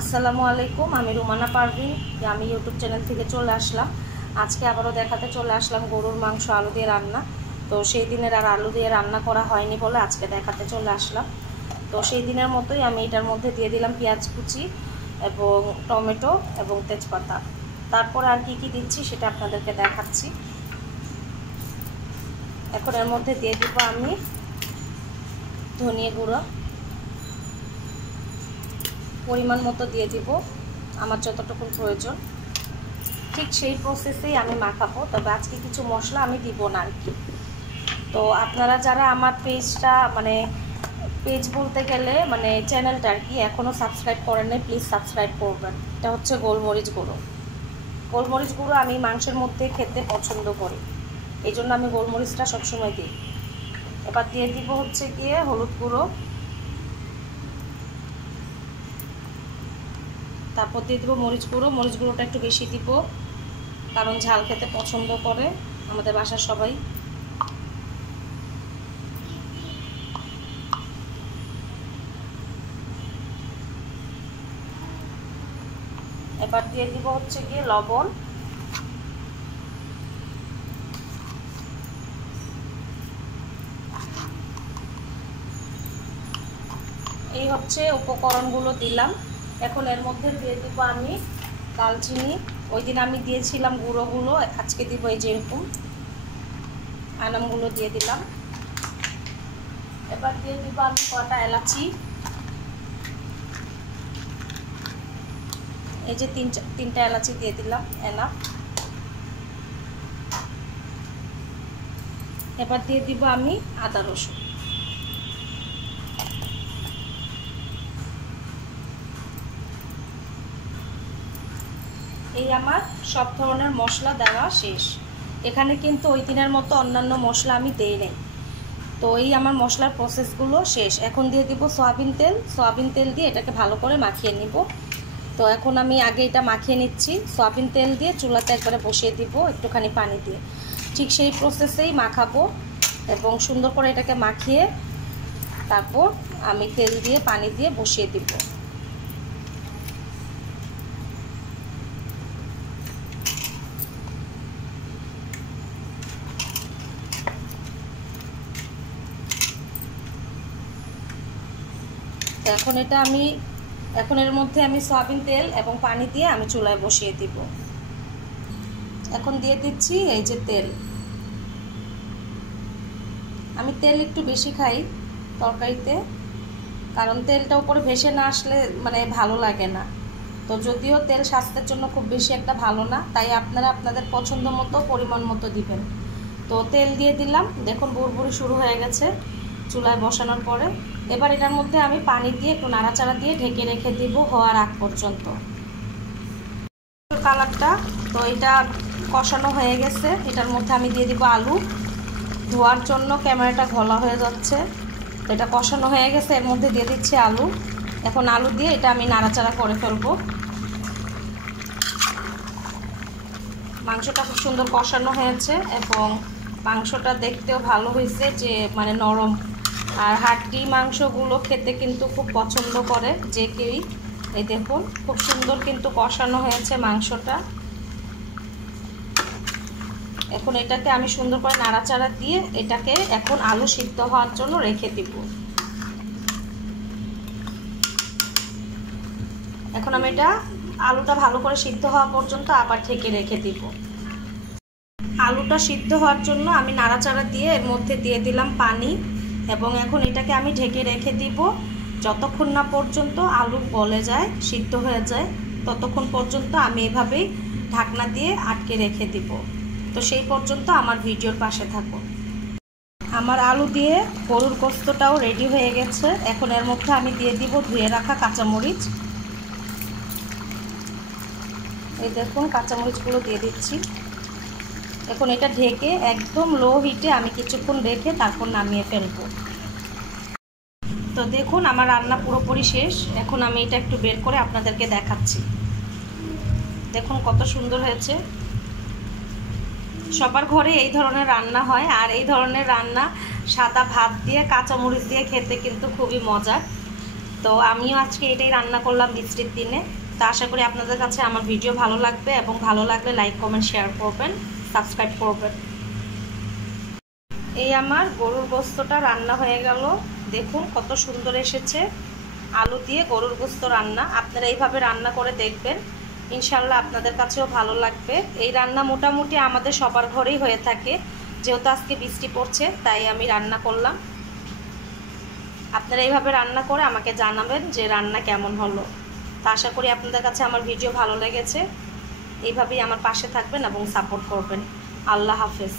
আসসালামু আলাইকুম, আমি রুমানা পারভিন। আমি ইউটিউব চ্যানেল থেকে চলে আসলাম। আজকে আবারও দেখাতে চলে আসলাম গরুর মাংস আলু দিয়ে রান্না। তো সেই দিনের আর আলু দিয়ে রান্না করা হয়নি বলে আজকে দেখাতে চলে আসলাম। তো সেই দিনের মতোই আমি এটার মধ্যে দিয়ে দিলাম পেঁয়াজ কুচি এবং টমেটো এবং তেজপাতা। তারপর আর কি কি দিচ্ছি সেটা আপনাদেরকে দেখাচ্ছি। এখন এর মধ্যে দিয়ে দিব আমি ধনিয়া গুঁড়ো, পরিমাণ মতো দিয়ে দিব, আমার যতটুকু প্রয়োজন। ঠিক সেই প্রসেসেই আমি মাখাবো, তবে আজকে কিছু মশলা আমি দিব না আর কি। তো আপনারা যারা আমার পেজটা পেজ বলতে গেলে চ্যানেলটা আর কি এখনও সাবস্ক্রাইব করেন নাই, প্লিজ সাবস্ক্রাইব করবেন। এটা হচ্ছে গোলমরিচ গুঁড়ো। গোলমরিচ গুঁড়ো আমি মাংসের মধ্যে খেতে পছন্দ করি, এই জন্য আমি গোলমরিচটা সবসময় দিই। এবার দিয়ে দিব হচ্ছে গিয়ে হলুদ গুঁড়ো, তারপর দিয়ে দেবো মরিচ গুঁড়ো। মরিচ গুঁড়োটা একটু বেশি দিব, কারণ ঝাল খেতে পছন্দ করে আমাদের বাসার সবাই। এবার দিয়ে দিব হচ্ছে গিয়ে লবণ। এই হচ্ছে উপকরণগুলো দিলাম। এখন এর মধ্যে দিয়ে দিব আমি দালচিনি। ওই দিন আমি দিয়েছিলাম গুঁড়োগুলো, আজকে দিব এই যে এরকম আনামগুলো দিয়ে দিলাম। এবার দিয়ে দিব আমি কটা এলাচি, এই যে তিনটা এলাচি দিয়ে দিলাম, এনাফ। এবার দিয়ে দিব আমি আদা রসুন। এই আমার সব ধরনের মশলা দেওয়া শেষ। এখানে কিন্তু ওই দিনের মতো অন্যান্য মশলা আমি দেই নাই। তো এই আমার মশলার প্রসেসগুলো শেষ। এখন দিয়ে দিব সয়াবিন তেল। সয়াবিন তেল দিয়ে এটাকে ভালো করে মাখিয়ে নিব। তো এখন আমি আগে এটা মাখিয়ে নিচ্ছি। সয়াবিন তেল দিয়ে চুলাতে একবারে বসিয়ে দিব একটুখানি পানি দিয়ে। ঠিক সেই প্রসেসেই মাখাবো এবং সুন্দর করে এটাকে মাখিয়ে তারপর আমি তেল দিয়ে পানি দিয়ে বসিয়ে দিব। এখন এর মধ্যে আমি সয়াবিন তেল এবং পানি দিয়ে আমি চুলায় বসিয়ে দিব। এখন দিয়ে দিচ্ছি এই যে তেল। আমি তেল একটু বেশি খাই তরকারিতে, কারণ তেলটা উপরে ভেসে না আসলে ভালো লাগে না। তো যদিও তেল স্বাস্থ্যের জন্য খুব বেশি একটা ভালো না, তাই আপনারা আপনাদের পছন্দ মতো পরিমাণ মতো দিবেন। তো তেল দিয়ে দিলাম, দেখুন বুড়বুড়ি শুরু হয়ে গেছে চুলায় বসানোর পরে। এবার এটার মধ্যে আমি পানি দিয়ে একটু নাড়াচাড়া দিয়ে ঢেকে রেখে দিব হওয়ার আগ পর্যন্ত। কালারটা তো এটা কষানো হয়ে গেছে। এটার মধ্যে আমি দিয়ে দিব আলু। ধোয়ার জন্য ক্যামেরাটা ঘোলা হয়ে যাচ্ছে। তো এটা কষানো হয়ে গেছে, এর মধ্যে দিয়ে দিচ্ছি আলু। এখন আলু দিয়ে এটা আমি নাড়াচাড়া করে ফেলবো। মাংসটা খুব সুন্দর কষানো হয়েছে এবং মাংসটা দেখতেও ভালো হয়েছে, যে নরম। আর হাড্ডি মাংসগুলো খেতে কিন্তু খুব পছন্দ করে যে কেউই। এই দেখুন খুব সুন্দর কিন্তু কষানো হয়েছে মাংসটা। এখন এটাকে আমি সুন্দর করে নাড়াচাড়া দিয়ে এটাকে এখন আলু সিদ্ধ হওয়ার জন্য রেখে দিব। এখন আমি আলুটা ভালো করে সিদ্ধ হওয়া পর্যন্ত আবার ঢেকে রেখে দিব। আলুটা সিদ্ধ হওয়ার জন্য আমি নাড়াচাড়া দিয়ে এর মধ্যে দিয়ে দিলাম পানি এবং এখন এটাকে আমি ঢেকে রেখে দিব যতক্ষণ না পর্যন্ত আলু গলে যায়, সিদ্ধ হয়ে যায়, ততক্ষণ পর্যন্ত আমি এভাবেই ঢাকনা দিয়ে আটকে রেখে দিব। তো সেই পর্যন্ত আমার ভিডিওর পাশে থাকুন। আমার আলু দিয়ে গরুর গোশতটাও রেডি হয়ে গেছে। এখন এর মধ্যে আমি দিয়ে দিব ধুয়ে রাখা কাঁচামরিচ। এই দেখুন কাঁচামরিচগুলো দিয়ে দিচ্ছি। এখন এটা ঢেকে একদম লো হিটে আমি কিছুক্ষণ রেখে তারপর নামিয়ে ফেলবো। তো দেখুন আমার রান্না পুরোপুরি শেষ। এখন আমি এটা একটু বের করে আপনাদেরকে দেখাচ্ছি। দেখুন কত সুন্দর হয়েছে। সবার ঘরে এই ধরনের রান্না হয়, আর এই ধরনের রান্না সাদা ভাত দিয়ে কাঁচামরিচ দিয়ে খেতে কিন্তু খুবই মজার। তো আমিও আজকে এটাই রান্না করলাম বৃষ্টির দিনে। তো আশা করি আপনাদের কাছে আমার ভিডিও ভালো লাগবে, এবং ভালো লাগলে লাইক কমেন্ট শেয়ার করবেন, সাবস্ক্রাইব করবেন। এই আমার গরুর গোস্তটা রান্না হয়ে গেল। দেখুন কত সুন্দর এসেছে। আলু দিয়ে গরুর গোস্ত রান্না, আপনারা এইভাবে রান্না করে দেখবেন, ইনশাল্লাহ আপনাদের কাছেও ভালো লাগবে। এই রান্না মোটামুটি আমাদের সবার ঘরেই হয়ে থাকে, যেহেতু আজকে বৃষ্টি পড়ছে তাই আমি রান্না করলাম। আপনারা এইভাবে রান্না করে আমাকে জানাবেন যে রান্না কেমন হলো। তা আশা করি আপনাদের কাছে আমার ভিডিও ভালো লেগেছে। এইভাবেই আমার পাশে থাকবেন এবং সাপোর্ট করবেন। আল্লাহ হাফেজ।